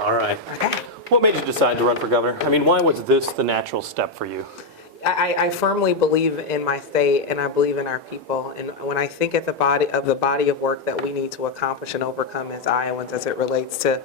All right. Okay. What made you decide to run for governor? I mean, why was this the natural step for you? I firmly believe in my state, and I believe in our people. And when I think at the body of work that we need to accomplish and overcome as Iowans, as it relates to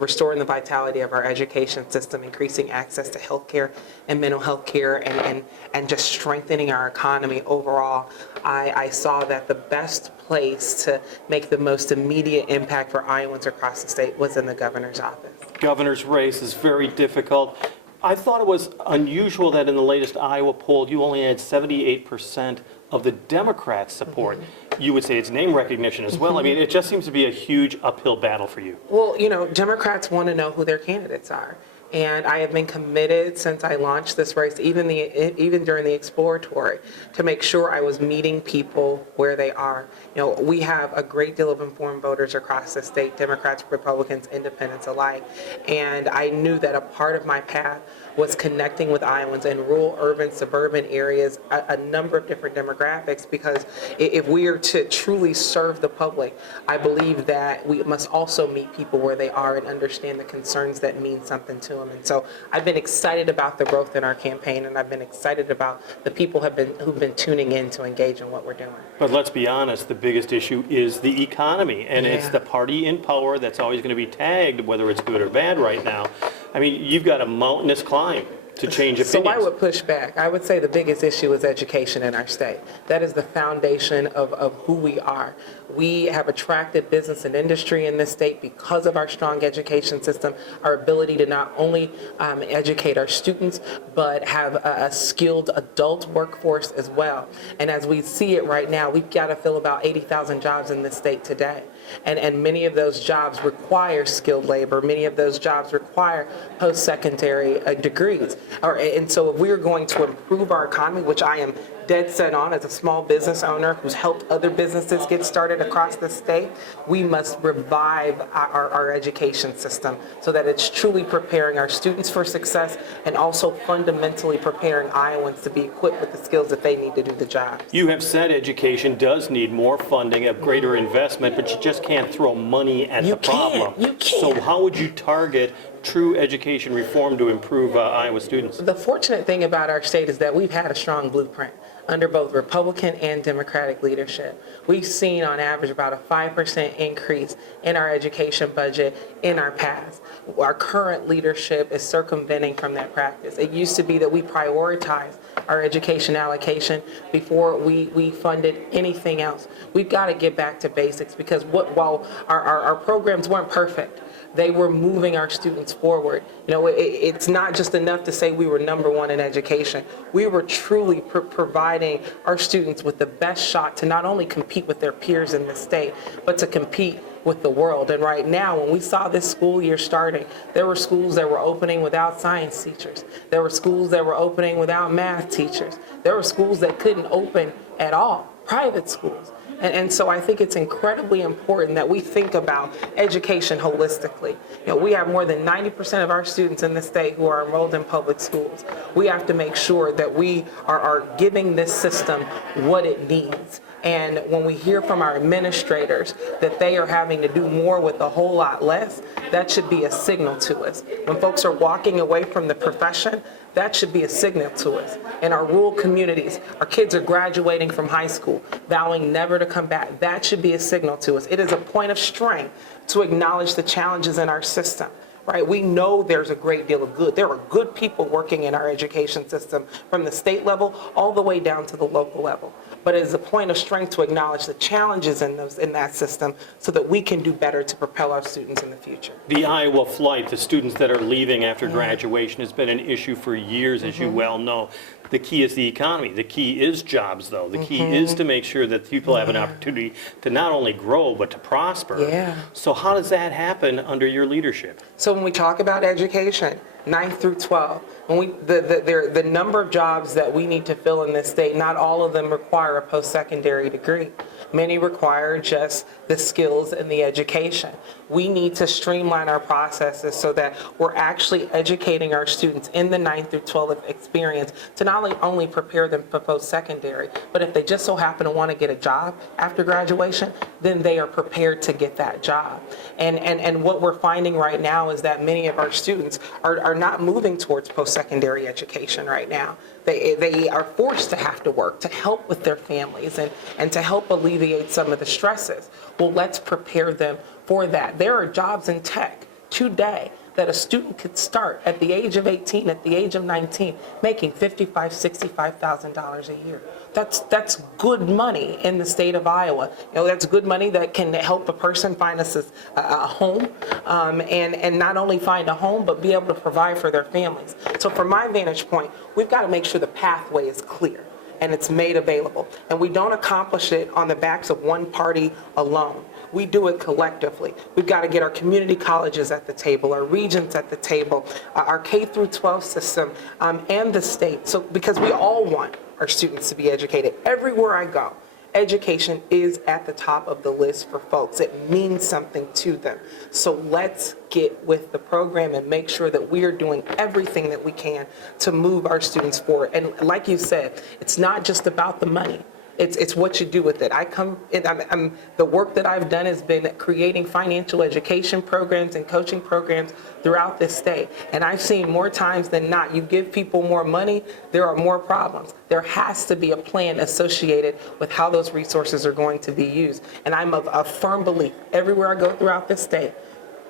restoring the vitality of our education system, increasing access to health care and mental health care, and just strengthening our economy overall, I saw that the best place to make the most immediate impact for Iowans across the state was in the governor's office. Governor's race is very difficult. I thought it was unusual that in the latest Iowa poll, you only had 78% of the Democrats support. You would say it's name recognition as well. I mean, it just seems to be a huge uphill battle for you. Well, you know, Democrats want to know who their candidates are. And I have been committed since I launched this race, even during the exploratory, to make sure I was meeting people where they are. You know, we have a great deal of informed voters across the state, Democrats, Republicans, independents alike. And I knew that a part of my path was connecting with Iowans in rural, urban, suburban areas, a number of different demographics, because if we are to truly serve the public, I believe that we must also meet people where they are and understand the concerns that mean something to them. And so I've been excited about the growth in our campaign, and I've been excited about the people who've been tuning in to engage in what we're doing. But let's be honest, the biggest issue is the economy, and it's the party in power that's always going to be tagged, whether it's good or bad right now. I mean, you've got a mountainous climb to change opinions. So I would push back. I would say the biggest issue is education in our state. That is the foundation of who we are. We have attracted business and industry in this state because of our strong education system, our ability to not only educate our students, but have a skilled adult workforce as well. And as we see it right now, we've got to fill about 80,000 jobs in this state today. And many of those jobs require skilled labor. Many of those jobs require post-secondary degrees. And so if we are going to improve our economy, which I am dead set on as a small business owner who's helped other businesses get started across the state, we must revive our education system so that it's truly preparing our students for success and also fundamentally preparing Iowans to be equipped with the skills that they need to do the job. You have said education does need more funding, a greater investment, but you just can't throw money at the problem. You can't. So how would you target true education reform to improve Iowa students? The fortunate thing about our state is that we've had a strong blueprint under both Republican and Democratic leadership. We've seen on average about a 5% increase in our education budget in our past. Our current leadership is circumventing from that practice. It used to be that we prioritized our education allocation before we funded anything else. We've got to get back to basics, because while our programs weren't perfect, they were moving our students forward. You know, it's not just enough to say we were #1 in education. We were truly providing our students with the best shot to not only compete with their peers in the state, but to compete with the world. And right now, when we saw this school year starting, there were schools that were opening without science teachers. There were schools that were opening without math teachers. There were schools that couldn't open at all, private schools. And so I think it's incredibly important that we think about education holistically. You know, we have more than 90% of our students in the state who are enrolled in public schools. We have to make sure that we are giving this system what it needs. And when we hear from our administrators that they are having to do more with a whole lot less, that should be a signal to us. When folks are walking away from the profession, that should be a signal to us. In our rural communities, our kids are graduating from high school, vowing never to come back. That should be a signal to us. It is a point of strength to acknowledge the challenges in our system. Right? We know there's a great deal of good. There are good people working in our education system from the state level all the way down to the local level. But it is a point of strength to acknowledge the challenges in that system so that we can do better to propel our students in the future. The Iowa flight, the students that are leaving after graduation, has been an issue for years, as you well know. The key is the economy. The key is jobs, though. The key is to make sure that people have an opportunity to not only grow, but to prosper. So how does that happen under your leadership? So when we talk about education, 9th through 12, when the number of jobs that we need to fill in this state, not all of them require a post-secondary degree. Many require just the skills and the education. We need to streamline our processes so that we're actually educating our students in the 9th through 12th experience to not only prepare them for post-secondary, but if they just so happen to want to get a job after graduation, then they are prepared to get that job. And what we're finding right now is that many of our students are not moving towards post-secondary education right now. They are forced to have to work to help with their families and to help alleviate some of the stresses. Well, let's prepare them for that. There are jobs in tech today that a student could start at the age of 18, at the age of 19, making $55,000, $65,000 a year. That's good money in the state of Iowa. That's good money that can help a person find a home, and not only find a home, but be able to provide for their families. So from my vantage point, we've got to make sure the pathway is clear and it's made available. And we don't accomplish it on the backs of one party alone. We do it collectively. We've got to get our community colleges at the table, our regions at the table, our K through 12 system, and the state. So because we all want our students to be educated. Everywhere I go, education is at the top of the list for folks. It means something to them. So let's get with the program and make sure that we are doing everything that we can to move our students forward. And like you said, it's not just about the money. It's what you do with it. The work that I've done has been creating financial education programs and coaching programs throughout this state. And I've seen more times than not, you give people more money, there are more problems. There has to be a plan associated with how those resources are going to be used. And I'm of a firm belief, everywhere I go throughout this state,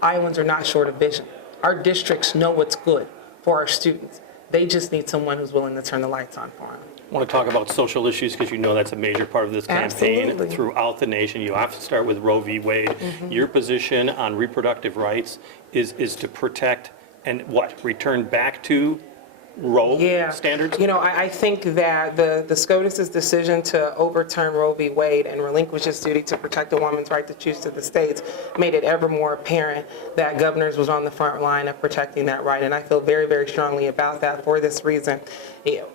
Iowans are not short of vision. Our districts know what's good for our students. They just need someone who's willing to turn the lights on for them. I want to talk about social issues because you know that's a major part of this campaign. Absolutely. Throughout the nation. You have to start with Roe v. Wade. Your position on reproductive rights is to protect and return back to Roe standards? I think that the SCOTUS's decision to overturn Roe v. Wade and relinquish its duty to protect a woman's right to choose to the states made it ever more apparent that Governors was on the front line of protecting that right. And I feel very, very strongly about that for this reason.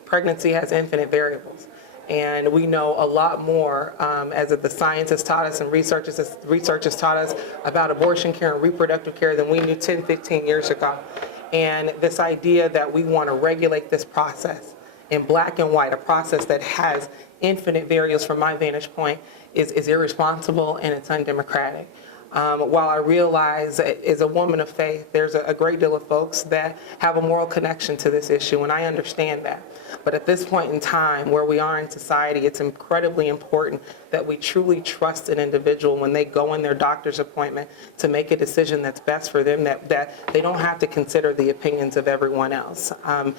Pregnancy has infinite variables. And we know a lot more, as the science has taught us and research has taught us about abortion care and reproductive care than we knew 10, 15 years ago. And this idea that we want to regulate this process in black and white, a process that has infinite variables from my vantage point, is irresponsible and it's undemocratic. While I realize as a woman of faith, there's a great deal of folks that have a moral connection to this issue, and I understand that. But at this point in time, where we are in society, it's incredibly important that we truly trust an individual when they go in their doctor's appointment to make a decision that's best for them, that they don't have to consider the opinions of everyone else, and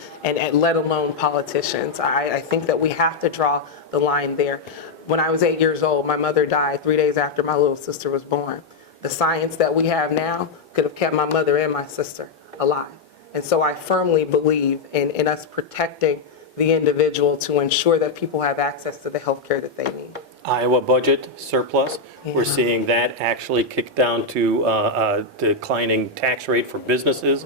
let alone politicians. I think that we have to draw the line there. When I was 8 years old, my mother died 3 days after my little sister was born. The science that we have now could have kept my mother and my sister alive. And so I firmly believe in us protecting the individual to ensure that people have access to the health care that they need. Iowa budget surplus, we're seeing that actually kick down to a declining tax rate for businesses.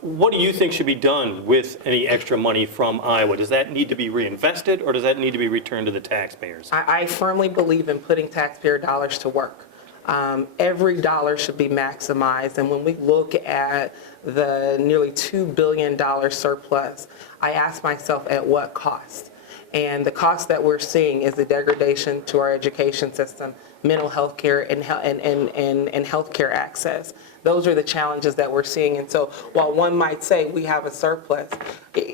What do you think should be done with any extra money from Iowa? Does that need to be reinvested or does that need to be returned to the taxpayers? I firmly believe in putting taxpayer dollars to work. Every dollar should be maximized, and when we look at the nearly $2 billion surplus, I ask myself at what cost? And the cost that we're seeing is the degradation to our education system, mental health care, and health care access. Those are the challenges that we're seeing. And so while one might say we have a surplus,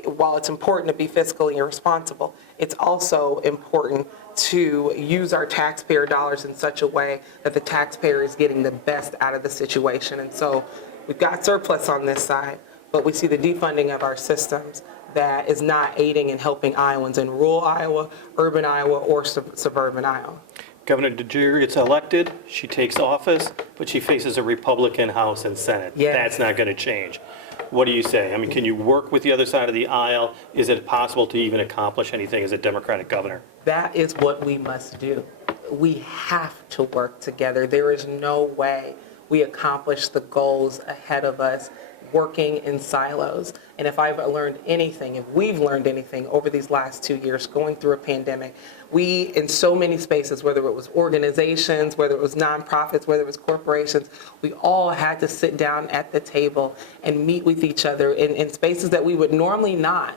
while it's important to be fiscally responsible, it's also important to use our taxpayer dollars in such a way that the taxpayer is getting the best out of the situation. And so we've got surplus on this side, but we see the defunding of our systems that is not aiding and helping Iowans in rural Iowa, urban Iowa, or suburban Iowa. Governor DeJear gets elected, she takes office, but she faces a Republican House and Senate. Yes. That's not going to change. What do you say? I mean, can you work with the other side of the aisle? Is it possible to even accomplish anything as a Democratic governor? That is what we must do. We have to work together. There is no way we accomplish the goals ahead of us working in silos. And if I've learned anything, if we've learned anything over these last 2 years going through a pandemic, we, in so many spaces, whether it was organizations, whether it was nonprofits, whether it was corporations, we all had to sit down at the table and meet with each other in spaces that we would normally not,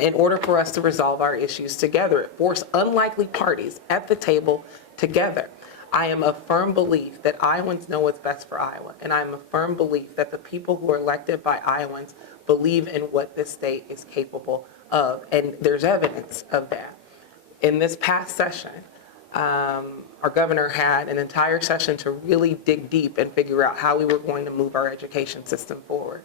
in order for us to resolve our issues together. It forced unlikely parties at the table together. I am a firm belief that Iowans know what's best for Iowa, and I'm a firm belief that the people who are elected by Iowans believe in what this state is capable of, and there's evidence of that. In this past session, our governor had an entire session to really dig deep and figure out how we were going to move our education system forward.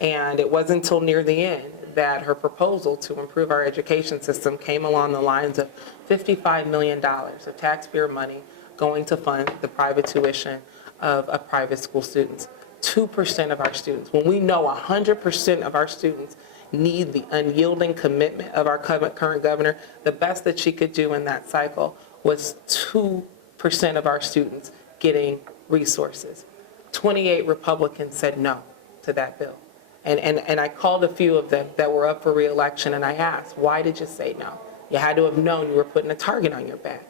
And it wasn't until near the end that her proposal to improve our education system came along the lines of $55 million of taxpayer money going to fund the private tuition of private school students. 2% of our students, when we know 100% of our students need the unyielding commitment of our current governor, the best that she could do in that cycle was 2% of our students getting resources. 28 Republicans said no to that bill. And I called a few of them that were up for re-election, and I asked, why did you say no? You had to have known you were putting a target on your back.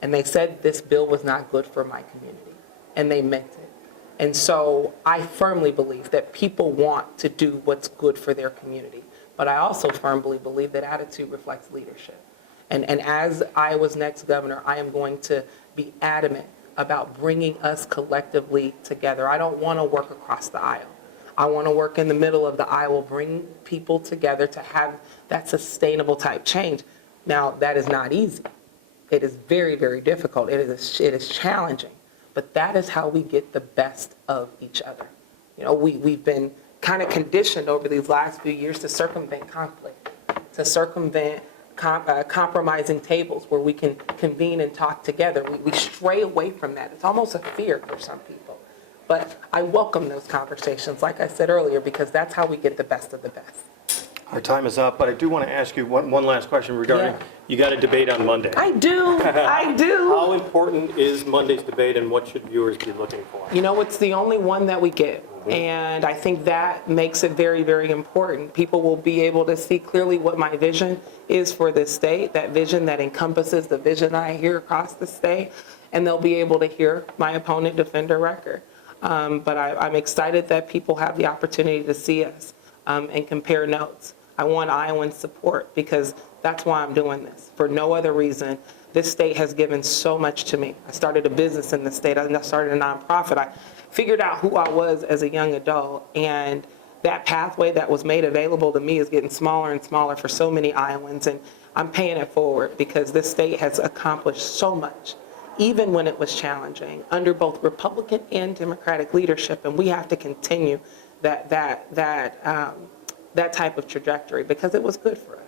And they said this bill was not good for my community, and they meant it. And so I firmly believe that people want to do what's good for their community. But I also firmly believe that attitude reflects leadership. And as Iowa's next governor, I am going to be adamant about bringing us collectively together. I don't want to work across the aisle. I want to work in the middle of the aisle, bring people together to have that sustainable type change. Now, that is not easy. It is very, very difficult. It is challenging. But that is how we get the best of each other. You know, we've been kind of conditioned over these last few years to circumvent conflict, to circumvent compromising tables where we can convene and talk together. We stray away from that. It's almost a fear for some people. But I welcome those conversations, like I said earlier, because that's how we get the best of the best. Our time is up, but I do want to ask you one last question regarding, you got a debate on Monday. I do. How important is Monday's debate, and what should viewers be looking for? You know, it's the only one that we get. And I think that makes it very, very important. People will be able to see clearly what my vision is for this state, that vision that encompasses the vision I hear across the state, and they'll be able to hear my opponent defend her record. But I'm excited that people have the opportunity to see us and compare notes. I want Iowans support because that's why I'm doing this. For no other reason. This state has given so much to me. I started a business in the state. I started a nonprofit. I figured out who I was as a young adult, and that pathway that was made available to me is getting smaller and smaller for so many Iowans, and I'm paying it forward because this state has accomplished so much, even when it was challenging, under both Republican and Democratic leadership, and we have to continue that type of trajectory because it was good for us.